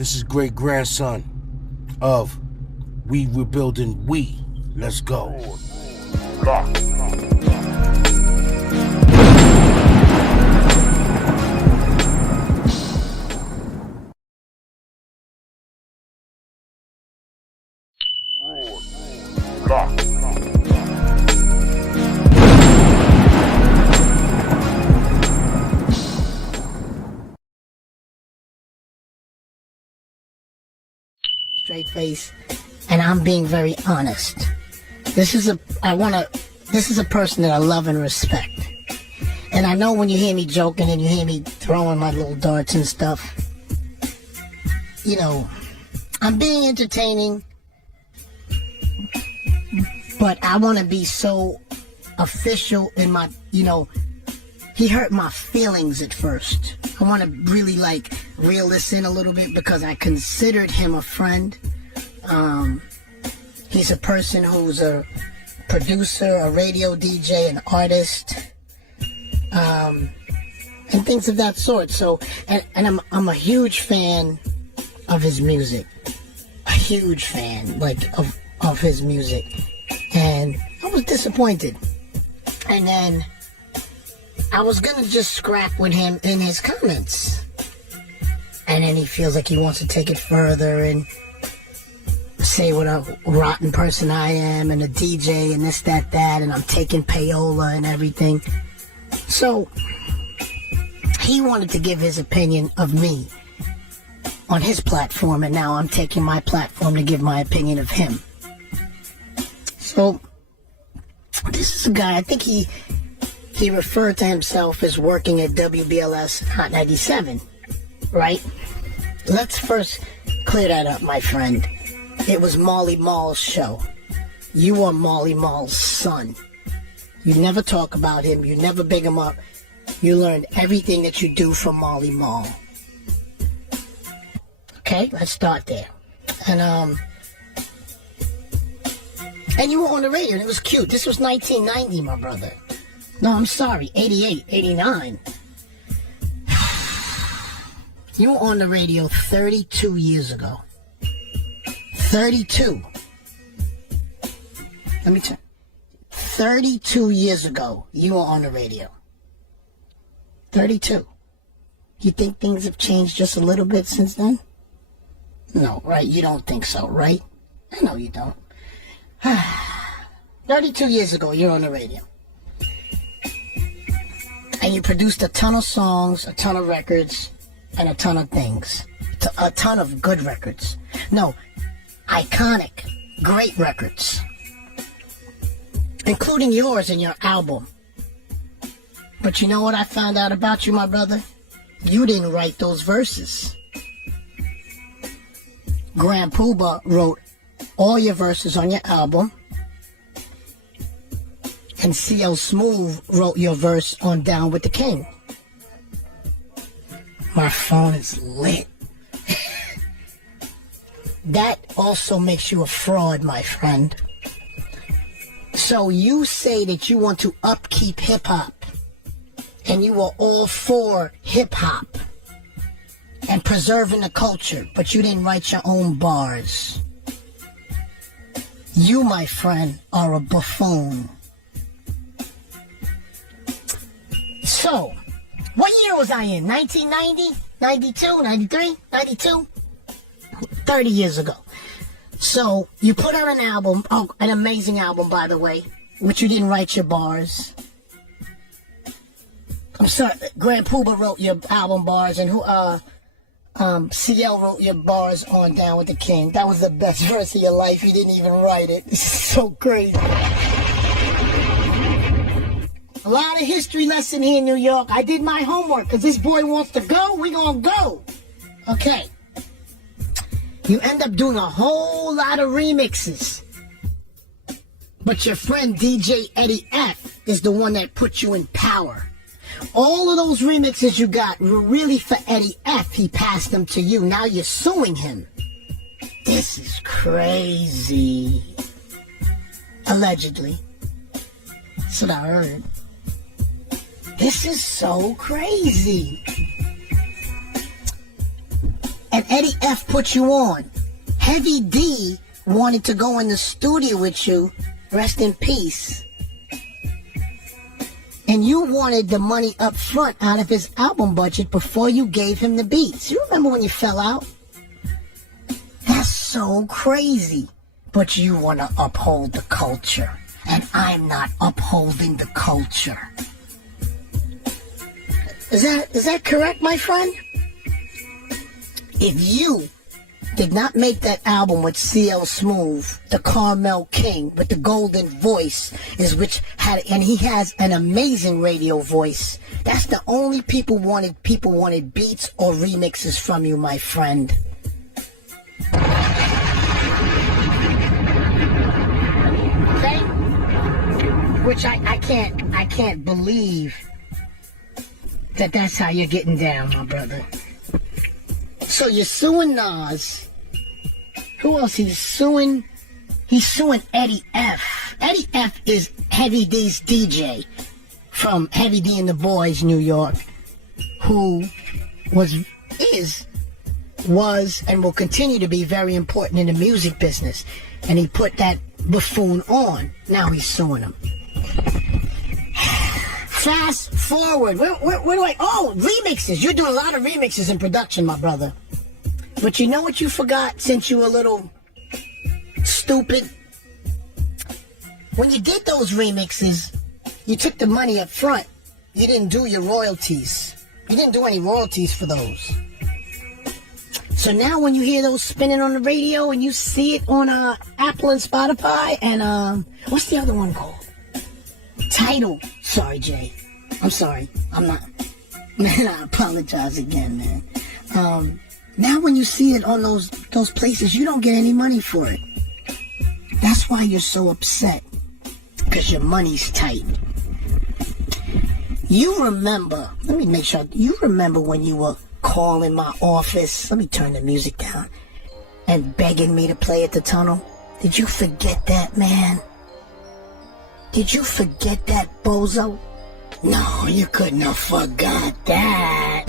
This is great grandson of We Rebuilding We. Let's go. Straight face, and I'm being very honest. This is a person that I love and respect. And I know when you hear me joking and you hear me throwing my little darts and stuff, you know, I'm being entertaining, but I want to be so official in my, you know, he hurt my feelings at first. I want to really like reel this in a little bit because I considered him a friend. He's a person who's a producer, a radio DJ, an artist, and things of that sort. So, and I'm a huge fan of his music, a huge fan, like of his music, and I was disappointed. And then I was gonna just scrap with him in his comments, and then he feels like he wants to take it further and say what a rotten person I am and a DJ and this, that, and I'm taking payola and everything. So he wanted to give his opinion of me on his platform, and now I'm taking my platform to give my opinion of him. So this is a guy, I think he referred to himself as working at WBLS Hot 97, right? Let's first clear that up, my friend. It was Marley Marl's show. You are Marley Marl's son. You never talk about him. You never big him up. You learned everything that you do from Marley Marl. Okay, let's start there. And you were on the radio, and it was cute. This was 1990, my brother. No, I'm sorry, 88, 89. You were on the radio 32 years ago. 32. Let me tell you. 32 years ago, you were on the radio. 32. You think things have changed just a little bit since then? No, right? You don't think so, right? I know you don't. 32 years ago, you're on the radio. And you produced a ton of songs, a ton of records, and a ton of things. A ton of good records. No, iconic, great records. Including yours and your album. But you know what I found out about you, my brother? You didn't write those verses. Grand Puba wrote all your verses on your album. And CL Smooth wrote your verse on Down with the King. My phone is lit. That also makes you a fraud, my friend. So you say that you want to upkeep hip-hop, and you are all for hip-hop and preserving the culture, but you didn't write your own bars. You, my friend, are a buffoon. So, what year was I in? 1990? 92? 93? 92? 30 years ago. So, you put out an album, an amazing album, by the way, which you didn't write your bars. I'm sorry, Grand Puba wrote your album bars, and CL wrote your bars on Down with the King. That was the best verse of your life. You didn't even write it. This is so crazy. A lot of history lesson here in New York. I did my homework, because this boy wants to go, we gonna go. Okay. You end up doing a whole lot of remixes. But your friend DJ Eddie F is the one that put you in power. All of those remixes you got were really for Eddie F. He passed them to you. Now you're suing him. This is crazy. Allegedly. That's what I heard. This is so crazy. And Eddie F put you on. Heavy D wanted to go in the studio with you. Rest in peace. And you wanted the money up front out of his album budget before you gave him the beats. You remember when you fell out? That's so crazy. But you want to uphold the culture. And I'm not upholding the culture. Is that correct, my friend? If you did not make that album with CL Smooth, the Carmel King, with the golden voice, and he has an amazing radio voice. That's the only people wanted beats or remixes from you, my friend. Okay? Which I can't believe that that's how you're getting down, my brother. So you're suing Nas. Who else he's suing? He's suing Eddie F. Eddie F is Heavy D's DJ from Heavy D and the Boys, New York, who was, and will continue to be very important in the music business. And he put that buffoon on. Now he's suing him. Fast forward. Where do I... Oh, remixes. You're doing a lot of remixes in production, my brother. But you know what you forgot since you were a little stupid? When you did those remixes, you took the money up front. You didn't do your royalties. You didn't do any royalties for those. So now when you hear those spinning on the radio and you see it on Apple and Spotify and what's the other one called? Tidal. Sorry, Jay. I'm sorry. I'm not. Man, I apologize again, man. Now when you see it on those places, you don't get any money for it. That's why you're so upset. Because your money's tight. You remember, let me make sure, you remember when you were calling my office, let me turn the music down, and begging me to play at the tunnel? Did you forget that, man? Did you forget that, bozo? No, you couldn't have forgot that.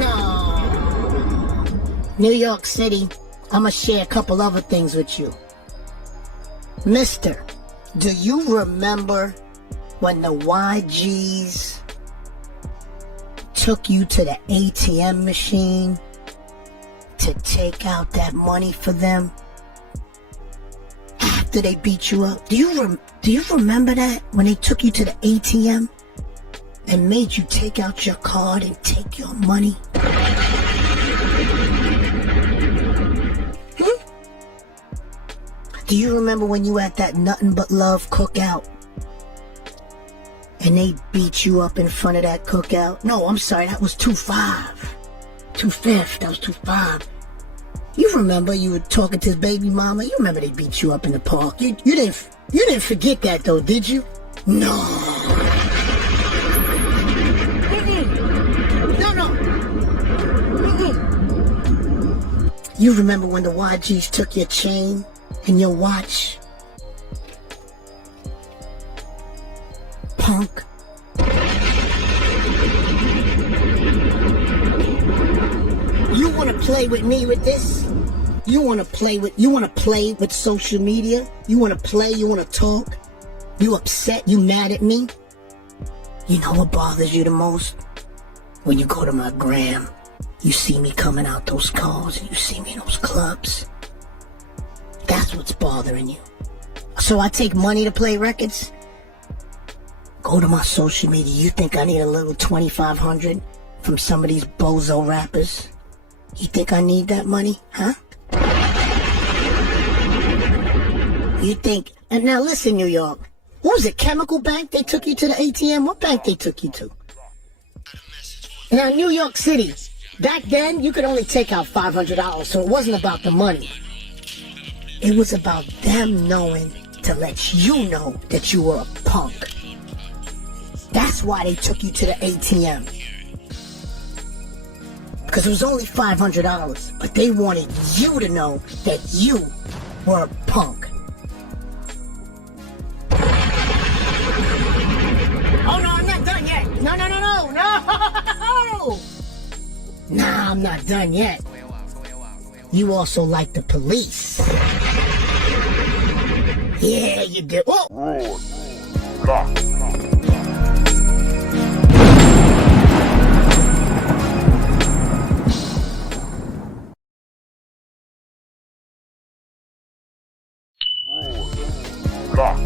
No. New York City, I'm gonna share a couple other things with you. Mister, do you remember when the YGs took you to the ATM machine to take out that money for them? After they beat you up, do you remember that, when they took you to the ATM and made you take out your card and take your money? Do you remember when you had that Nothing But Love cookout and they beat you up in front of that cookout? No, I'm sorry, that was 2-5. 2-5, that was 2-5. You remember you were talking to his baby mama? You remember they beat you up in the park? You didn't forget that though, did you? No. No. You remember when the YGs took your chain and your watch? Punk. You want to play with me with this? You want to play with social media? You want to talk? You upset? You mad at me? You know what bothers you the most? When you go to my gram, you see me coming out those cars and you see me in those clubs. That's what's bothering you. So I take money to play records? Go to my social media. You think I need a little 2,500 from some of these bozo rappers? You think I need that money, huh? You think... And now listen, New York. What was it, Chemical Bank they took you to the ATM? What bank they took you to? Now, New York City, back then, you could only take out $500, so it wasn't about the money. It was about them knowing to let you know that you were a punk. That's why they took you to the ATM. Because it was only $500, but they wanted you to know that you were a punk. Oh no, I'm not done yet. No. I'm not done yet. You also like the police. Yeah, you do. Oh! Lock.